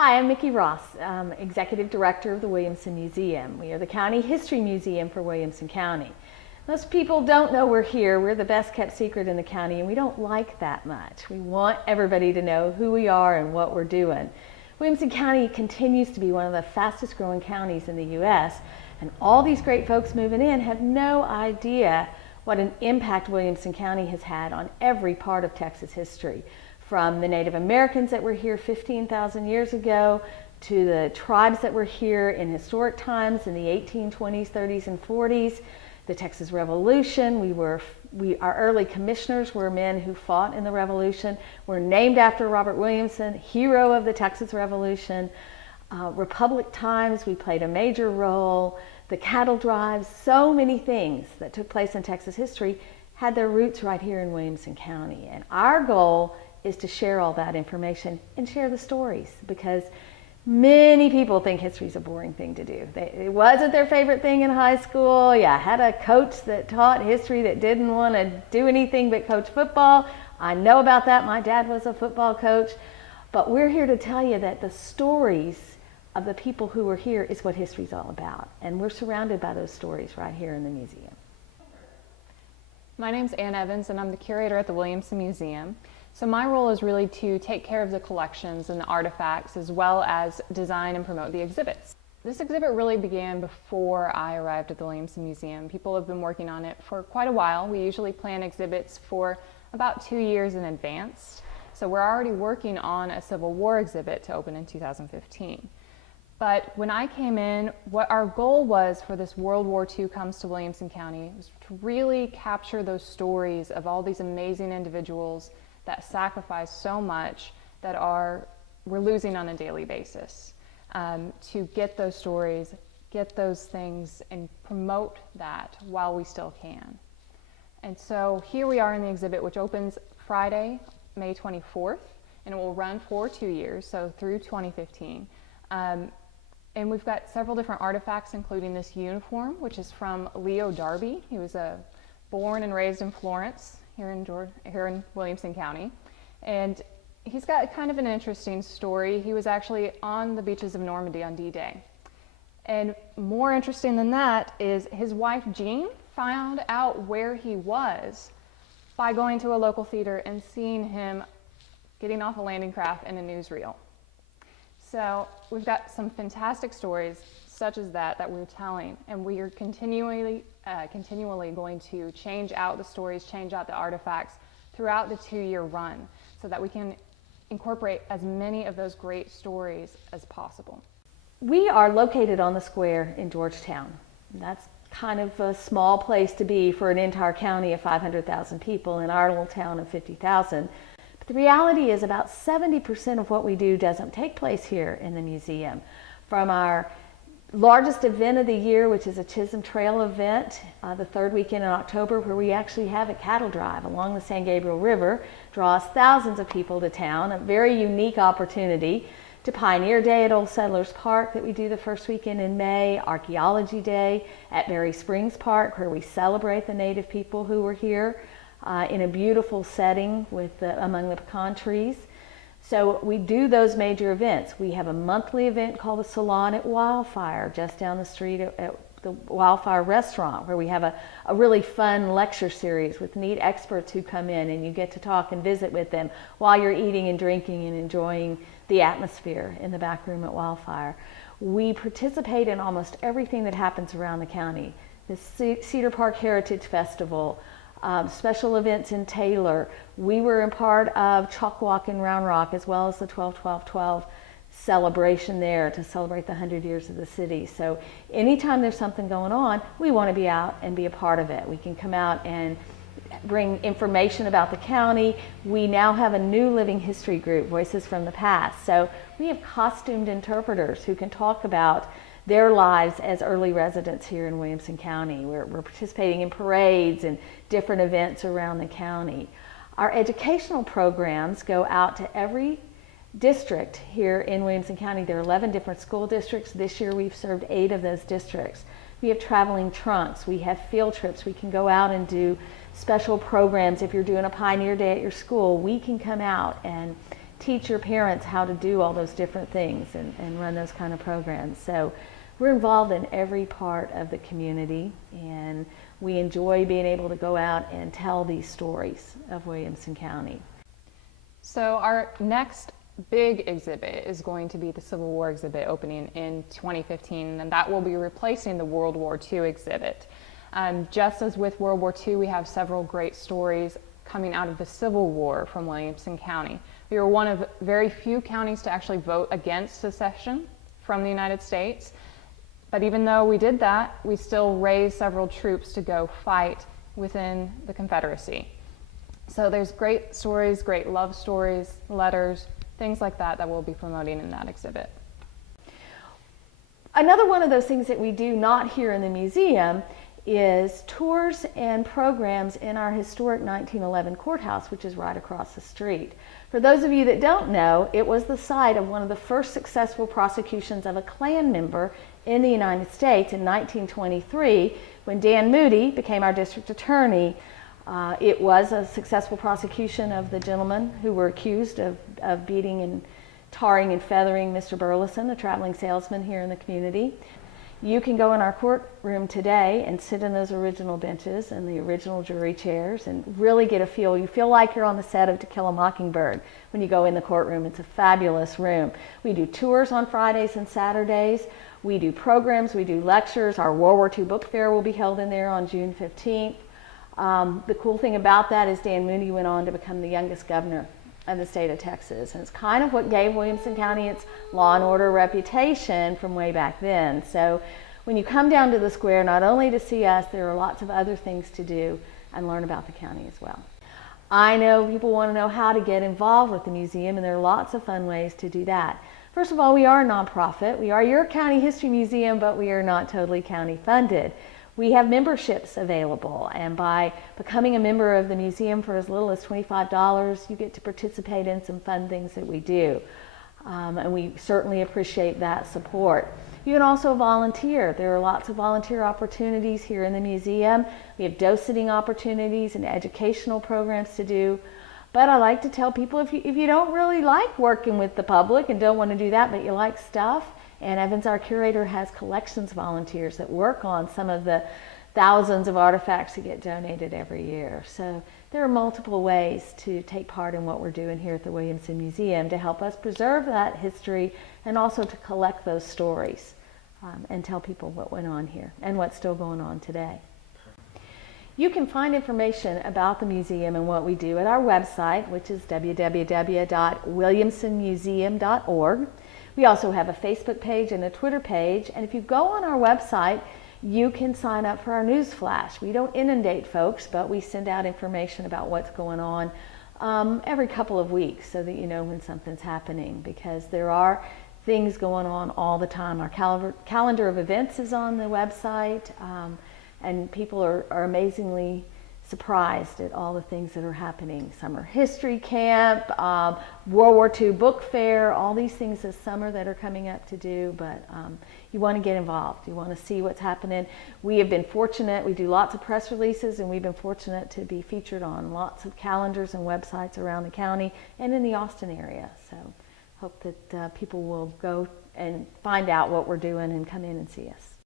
Hi, I'm Mickey Ross, Executive Director of the Williamson Museum. We are the County History Museum for Williamson County. Most people don't know we're here. We're the best kept secret in the county, and we don't like that much. We want everybody to know who we are and what we're doing. Williamson County continues to be one of the fastest growing counties in the U.S., and all these great folks moving in have no idea what an impact Williamson County has had on every part of Texas history. From the Native Americans that were here 15,000 years ago, to the tribes that were here in historic times in the 1820s, 30s, and 40s, the Texas Revolution. Our early commissioners were men who fought in the Revolution. We're named after Robert Williamson, hero of the Texas Revolution. Republic times, we played a major role. The cattle drives, so many things that took place in Texas history had their roots right here in Williamson County. And our goal is to share all that information and share the stories, because many people think history is a boring thing to do. It wasn't their favorite thing in high school. Yeah, I had a coach that taught history that didn't want to do anything but coach football. I know about that. My dad was a football coach. But we're here to tell you that the stories of the people who were here is what history is all about. And we're surrounded by those stories right here in the museum. My name's Ann Evans, and I'm the curator at the Williamson Museum. So my role is really to take care of the collections and the artifacts, as well as design and promote the exhibits. This exhibit really began before I arrived at the Williamson Museum. People have been working on it for quite a while. We usually plan exhibits for about 2 years in advance. So we're already working on a Civil War exhibit to open in 2015. But when I came in, what our goal was for this World War II Comes to Williamson County was to really capture those stories of all these amazing individuals that sacrifice so much that we're losing on a daily basis. To get those stories, get those things, and promote that while we still can. And so here we are in the exhibit, which opens Friday, May 24th, and it will run for 2 years, so through 2015. And we've got several different artifacts, including this uniform, which is from Leo Darby. He was born and raised in Florence, here in Williamson County. And he's got kind of an interesting story. He was actually on the beaches of Normandy on D-Day. And more interesting than that is his wife, Jean, found out where he was by going to a local theater and seeing him getting off a landing craft in a newsreel. So we've got some fantastic stories such as that we're telling, and we are continually going to change out the stories, change out the artifacts throughout the 2-year run, so that we can incorporate as many of those great stories as possible. We are located on the square in Georgetown. That's kind of a small place to be for an entire county of 500,000 people in our little town of 50,000. But the reality is about 70% of what we do doesn't take place here in the museum. From our largest event of the year, which is a Chisholm Trail event, the third weekend in October, where we actually have a cattle drive along the San Gabriel River, draws thousands of people to town, a very unique opportunity, to Pioneer Day at Old Settlers Park that we do the first weekend in May, Archaeology Day at Berry Springs Park, where we celebrate the Native people who were here in a beautiful setting among the pecan trees. So we do those major events. We have a monthly event called the Salon at Wildfire, just down the street at the Wildfire Restaurant, where we have a really fun lecture series with neat experts who come in, and you get to talk and visit with them while you're eating and drinking and enjoying the atmosphere in the back room at Wildfire. We participate in almost everything that happens around the county. The Cedar Park Heritage Festival, special events in Taylor. We were a part of Chalk Walk in Round Rock, as well as the 12-12-12 celebration there to celebrate the 100 years of the city. So anytime there's something going on, we want to be out and be a part of it. We can come out and bring information about the county. We now have a new living history group, Voices from the Past. So we have costumed interpreters who can talk about their lives as early residents here in Williamson County. We're participating in parades and different events around the county. Our educational programs go out to every district here in Williamson County. There are 11 different school districts. This year we've served 8 of those districts. We have traveling trunks. We have field trips. We can go out and do special programs. If you're doing a Pioneer Day at your school, we can come out and teach your parents how to do all those different things and run those kind of programs. So we're involved in every part of the community, and we enjoy being able to go out and tell these stories of Williamson County. So our next big exhibit is going to be the Civil War exhibit opening in 2015, and that will be replacing the World War II exhibit. Just as with World War II, we have several great stories coming out of the Civil War from Williamson County. We were one of very few counties to actually vote against secession from the United States. But even though we did that, we still raised several troops to go fight within the Confederacy. So there's great stories, great love stories, letters, things like that that we'll be promoting in that exhibit. Another one of those things that we do not here in the museum is tours and programs in our historic 1911 courthouse, which is right across the street. For those of you that don't know, it was the site of one of the first successful prosecutions of a Klan member in the United States in 1923, when Dan Moody became our district attorney. It was a successful prosecution of the gentlemen who were accused of beating and tarring and feathering Mr. Burleson, a traveling salesman here in the community. You can go in our courtroom today and sit in those original benches and the original jury chairs and really get a feel. You feel like you're on the set of To Kill a Mockingbird when you go in the courtroom. It's a fabulous room. We do tours on Fridays and Saturdays. We do programs, we do lectures. Our World War II book fair will be held in there on June 15th. The cool thing about that is Dan Moody went on to become the youngest governor of the state of Texas. And it's kind of what gave Williamson County its law and order reputation from way back then. So when you come down to the square, not only to see us, there are lots of other things to do and learn about the county as well. I know people want to know how to get involved with the museum, and there are lots of fun ways to do that. First of all, we are a nonprofit. We are your county history museum, but we are not totally county funded. We have memberships available, and by becoming a member of the museum for as little as $25, you get to participate in some fun things that we do. And we certainly appreciate that support. You can also volunteer. There are lots of volunteer opportunities here in the museum. We have doceting opportunities and educational programs to do. But I like to tell people, if you don't really like working with the public and don't want to do that, but you like stuff, and Evans, our curator, has collections volunteers that work on some of the thousands of artifacts that get donated every year. So there are multiple ways to take part in what we're doing here at the Williamson Museum to help us preserve that history and also to collect those stories and tell people what went on here and what's still going on today. You can find information about the museum and what we do at our website, which is www.williamsonmuseum.org. We also have a Facebook page and a Twitter page, and if you go on our website, you can sign up for our news flash. We don't inundate folks, but we send out information about what's going on every couple of weeks so that you know when something's happening, because there are things going on all the time. Our calendar of events is on the website, and people are amazingly surprised at all the things that are happening. Summer history camp, World War II book fair, all these things this summer that are coming up to do, but you want to get involved. You want to see what's happening. We have been fortunate. We do lots of press releases, and we've been fortunate to be featured on lots of calendars and websites around the county and in the Austin area. So hope that people will go and find out what we're doing and come in and see us.